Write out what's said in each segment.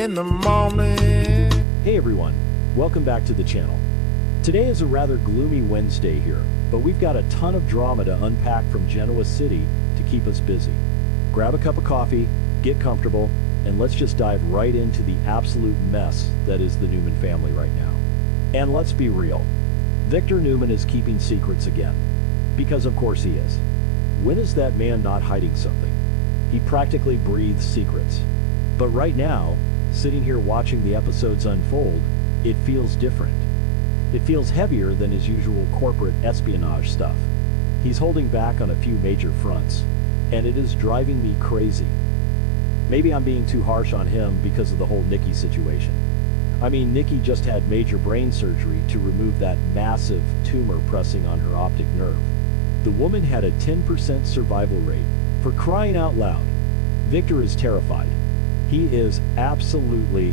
in the morning. Hey everyone, welcome back to the channel. Today is a rather gloomy Wednesday here, but we've got a ton of drama to unpack from Genoa City to keep us busy. Grab a cup of coffee, get comfortable, and let's just dive right into the absolute mess that is the Newman family right now. And let's be real, Victor Newman is keeping secrets again. Because of course he is. When is that man not hiding something? He practically breathes secrets. But right now, sitting here watching the episodes unfold, it feels different. It feels heavier than his usual corporate espionage stuff. He's holding back on a few major fronts, and it is driving me crazy. Maybe I'm being too harsh on him because of the whole Nikki situation. I mean, Nikki just had major brain surgery to remove that massive tumor pressing on her optic nerve. The woman had a 10% survival rate. For crying out loud, Victor is terrified. He is absolutely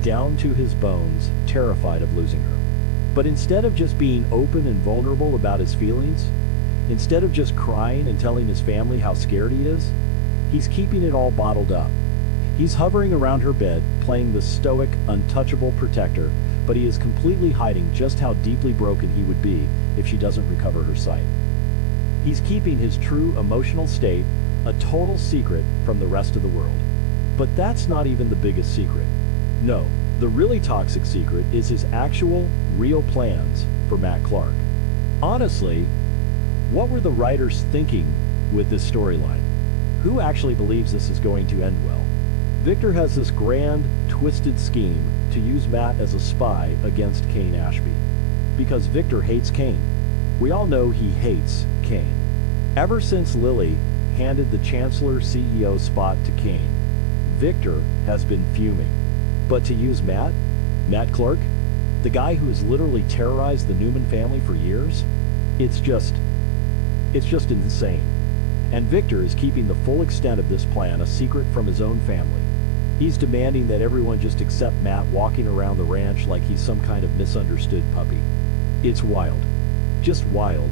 down to his bones, terrified of losing her. But instead of just being open and vulnerable about his feelings, instead of just crying and telling his family how scared he is, he's keeping it all bottled up. He's hovering around her bed, playing the stoic, untouchable protector, but he is completely hiding just how deeply broken he would be if she doesn't recover her sight. He's keeping his true emotional state a total secret from the rest of the world. But that's not even the biggest secret. No, the really toxic secret is his actual, real plans for Matt Clark. Honestly, what were the writers thinking with this storyline? Who actually believes this is going to end well? Victor has this grand, twisted scheme to use Matt as a spy against Kane Ashby. Because Victor hates Kane. We all know he hates Kane. Ever since Lily handed the Chancellor CEO spot to Kane, Victor has been fuming. But to use Matt Clark, the guy who has literally terrorized the Newman family for years, it's just insane. And Victor is keeping the full extent of this plan a secret from his own family. He's demanding that everyone just accept Matt walking around the ranch like he's some kind of misunderstood puppy. It's wild. Just wild.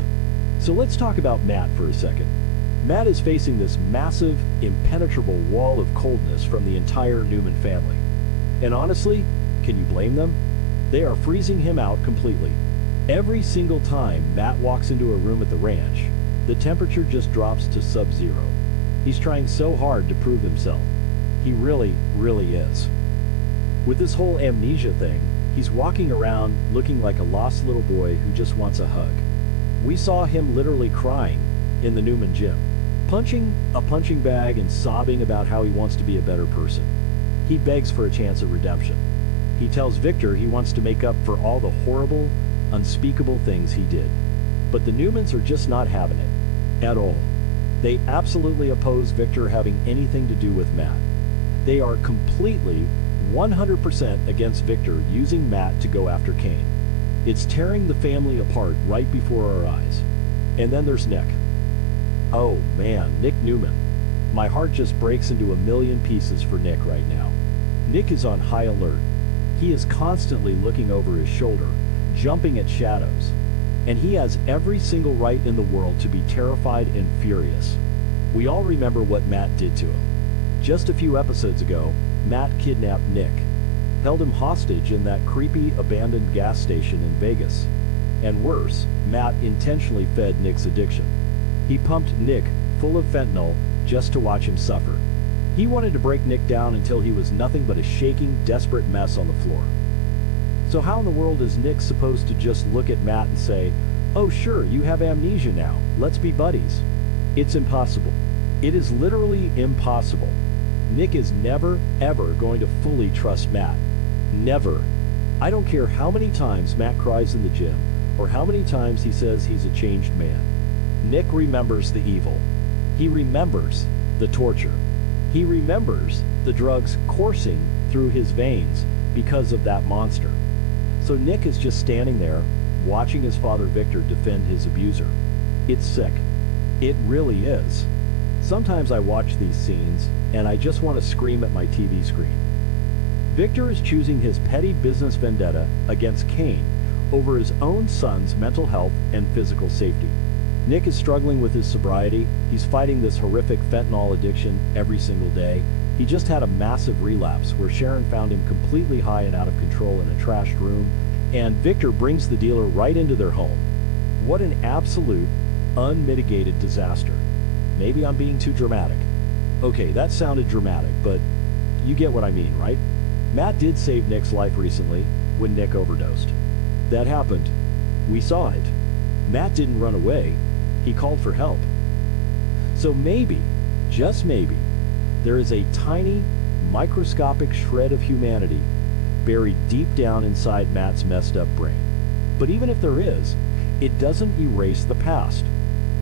So let's talk about Matt for a second. Matt is facing this massive, impenetrable wall of coldness from the entire Newman family. And honestly, can you blame them? They are freezing him out completely. Every single time Matt walks into a room at the ranch, the temperature just drops to sub-zero. He's trying so hard to prove himself. He really, really is. With this whole amnesia thing, he's walking around looking like a lost little boy who just wants a hug. We saw him literally crying in the Newman gym, punching a punching bag and sobbing about how he wants to be a better person. He begs for a chance at redemption. He tells Victor he wants to make up for all the horrible, unspeakable things he did. But the Newmans are just not having it at all. They absolutely oppose Victor having anything to do with Matt. They are completely 100% against Victor using Matt to go after Kane. It's tearing the family apart right before our eyes. And then there's Nick. Oh man, Nick Newman. My heart just breaks into a million pieces for Nick right now. Nick is on high alert. He is constantly looking over his shoulder, jumping at shadows. And he has every single right in the world to be terrified and furious. We all remember what Matt did to him. Just a few episodes ago, Matt kidnapped Nick, held him hostage in that creepy abandoned gas station in Vegas. And worse, Matt intentionally fed Nick's addiction. He pumped Nick full of fentanyl just to watch him suffer. He wanted to break Nick down until he was nothing but a shaking, desperate mess on the floor. So how in the world is Nick supposed to just look at Matt and say, "Oh sure, you have amnesia now, let's be buddies"? It's impossible. It is literally impossible. Nick is never, ever going to fully trust Matt. Never. I don't care how many times Matt cries in the gym, or how many times he says he's a changed man. Nick remembers the evil. He remembers the torture. He remembers the drugs coursing through his veins because of that monster. So Nick is just standing there, watching his father Victor defend his abuser. It's sick. It really is. Sometimes I watch these scenes, and I just want to scream at my TV screen. Victor is choosing his petty business vendetta against Kane over his own son's mental health and physical safety. Nick is struggling with his sobriety. He's fighting this horrific fentanyl addiction every single day. He just had a massive relapse where Sharon found him completely high and out of control in a trashed room, and Victor brings the dealer right into their home. What an absolute, unmitigated disaster. Maybe I'm being too dramatic. Okay, that sounded dramatic, but you get what I mean, right? Matt did save Nick's life recently when Nick overdosed. That happened. We saw it. Matt didn't run away. He called for help. So maybe, just maybe, there is a tiny, microscopic shred of humanity buried deep down inside Matt's messed up brain. But even if there is, it doesn't erase the past.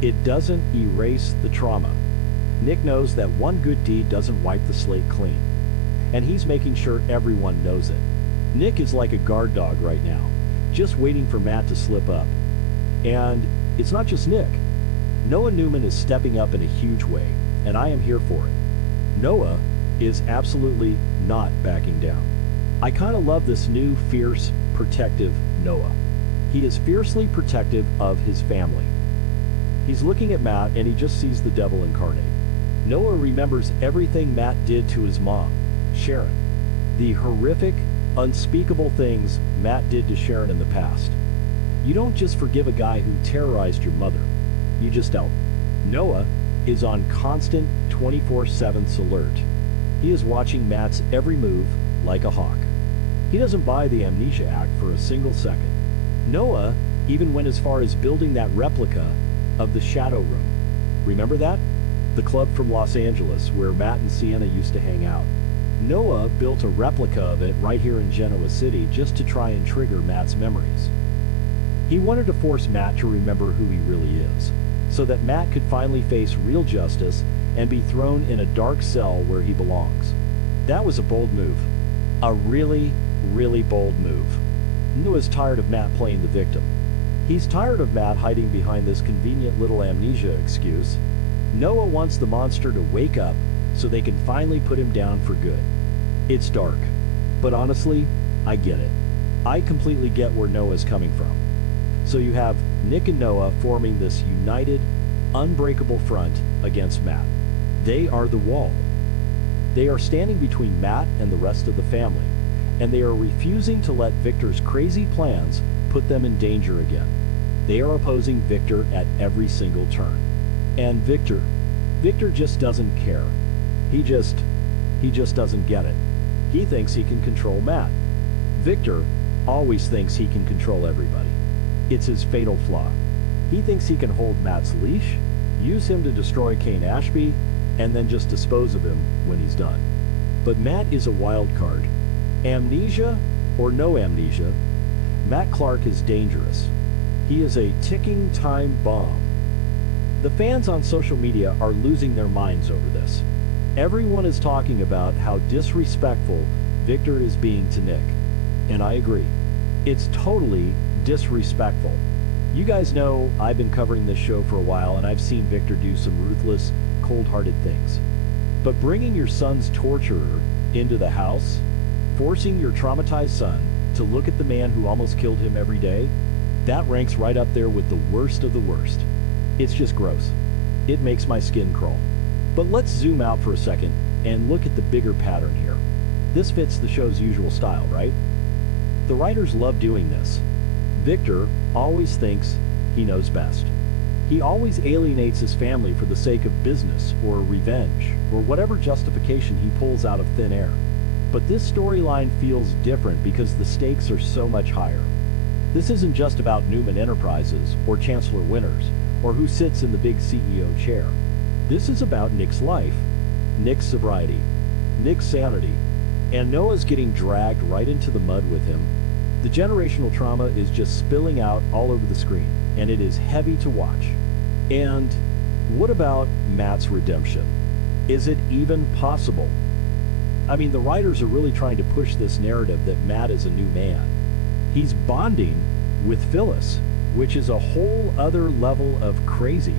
It doesn't erase the trauma. Nick knows that one good deed doesn't wipe the slate clean, and he's making sure everyone knows it. Nick is like a guard dog right now, just waiting for Matt to slip up. And it's not just Nick. Noah Newman is stepping up in a huge way, and I am here for it. Noah is absolutely not backing down. I kind of love this new, fierce, protective Noah. He is fiercely protective of his family. He's looking at Matt and he just sees the devil incarnate. Noah remembers everything Matt did to his mom, Sharon. The horrific, unspeakable things Matt did to Sharon in the past. You don't just forgive a guy who terrorized your mother. You just don't. Noah is on constant 24/7 alert. He is watching Matt's every move like a hawk. He doesn't buy the Amnesia Act for a single second. Noah even went as far as building that replica of the Shadow Room. Remember that? The club from Los Angeles where Matt and Sienna used to hang out. Noah built a replica of it right here in Genoa City just to try and trigger Matt's memories. He wanted to force Matt to remember who he really is, so that Matt could finally face real justice and be thrown in a dark cell where he belongs. That was a bold move. A really, really bold move. Noah's tired of Matt playing the victim. He's tired of Matt hiding behind this convenient little amnesia excuse. Noah wants the monster to wake up so they can finally put him down for good. It's dark, but honestly, I get it. I completely get where Noah's coming from. So you have Nick and Noah forming this united, unbreakable front against Matt. They are the wall. They are standing between Matt and the rest of the family, and they are refusing to let Victor's crazy plans put them in danger again. They are opposing Victor at every single turn. And Victor just doesn't care. He just doesn't get it. He thinks he can control Matt. Victor always thinks he can control everybody. It's his fatal flaw. He thinks he can hold Matt's leash, use him to destroy Kane Ashby, and then just dispose of him when he's done. But Matt is a wild card. Amnesia or no amnesia, Matt Clark is dangerous. He is a ticking time bomb. The fans on social media are losing their minds over this. Everyone is talking about how disrespectful Victor is being to Nick. And I agree. It's totally disrespectful. You guys know I've been covering this show for a while and I've seen Victor do some ruthless, cold-hearted things. But bringing your son's torturer into the house, forcing your traumatized son to look at the man who almost killed him every day, that ranks right up there with the worst of the worst. It's just gross. It makes my skin crawl. But let's zoom out for a second and look at the bigger pattern here. This fits the show's usual style, right? The writers love doing this. Victor always thinks he knows best. He always alienates his family for the sake of business or revenge or whatever justification he pulls out of thin air. But this storyline feels different because the stakes are so much higher. This isn't just about Newman Enterprises or Chancellor Winters or who sits in the big CEO chair. This is about Nick's life, Nick's sobriety, Nick's sanity, and Noah's getting dragged right into the mud with him. The generational trauma is just spilling out all over the screen, and it is heavy to watch. And what about Matt's redemption? Is it even possible? I mean, the writers are really trying to push this narrative that Matt is a new man. He's bonding with Phyllis, which is a whole other level of crazy.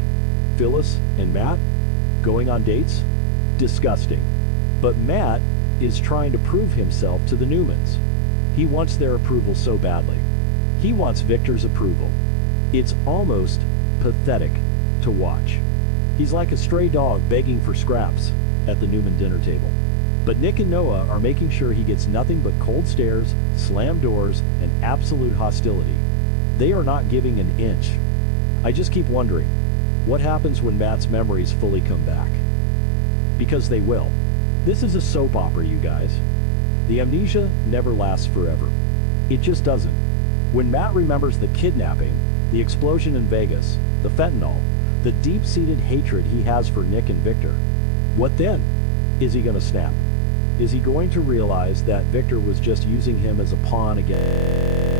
Phyllis and Matt going on dates? Disgusting. But Matt is trying to prove himself to the Newmans. He wants their approval so badly. He wants Victor's approval. It's almost pathetic to watch. He's like a stray dog begging for scraps at the Newman dinner table. But Nick and Noah are making sure he gets nothing but cold stares, slammed doors, and absolute hostility. They are not giving an inch. I just keep wondering, what happens when Matt's memories fully come back? Because they will. This is a soap opera, you guys. The amnesia never lasts forever. It just doesn't. When Matt remembers the kidnapping, the explosion in Vegas, the fentanyl, the deep-seated hatred he has for Nick and Victor, what then? Is he going to snap? Is he going to realize that Victor was just using him as a pawn again?